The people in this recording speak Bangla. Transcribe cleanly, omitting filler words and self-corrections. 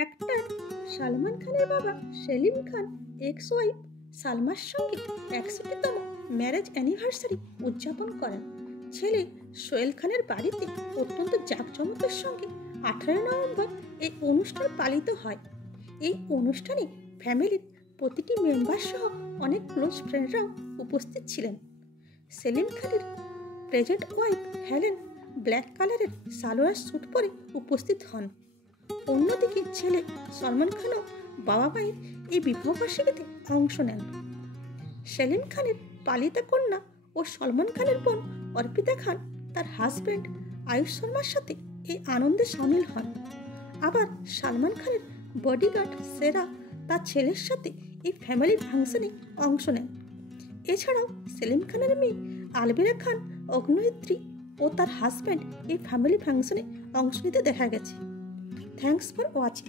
অ্যাক্টর সালমান খানের বাবা সেলিম খান এক্স ওয়াইফ সালমার সঙ্গে 61তম ম্যারেজ অ্যানিভার্সারি উদযাপন করেন। ছেলে সোহেল খানের বাড়িতে অত্যন্ত জাঁকজমকের সঙ্গে 18 নভেম্বর এই অনুষ্ঠান পালিত হয়। এই অনুষ্ঠানে ফ্যামিলির প্রতিটি মেম্বার সহ অনেক ক্লোজ ফ্রেন্ডরাও উপস্থিত ছিলেন। সেলিম খানের প্রেজেন্ট ওয়াইফ হেলেন ব্ল্যাক কালারের সালোয়ার স্যুট পরে উপস্থিত হন। অন্যদিকে ছেলে সলমান খানও বাবা মায়ের এই বিবাহবার্ষিকীতে অংশ নেন। সেলিম খানের পালিতা কন্যা ও সলমান খানের বোন অর্পিতা খান তার হাজব্যান্ড আয়ুষ শর্মার সাথে এই আনন্দে সামিল হন। আবার সালমান খানের বডিগার্ড সেরা তার ছেলের সাথে এই ফ্যামিলি ফাংশনে অংশ নেন। এছাড়াও সেলিম খানের মেয়ে আলবিরা খান অগ্নিহোত্রী ও তার হাজব্যান্ড এই ফ্যামিলি ফাংশনে অংশ নিতে দেখা গেছে। Thanks for watching.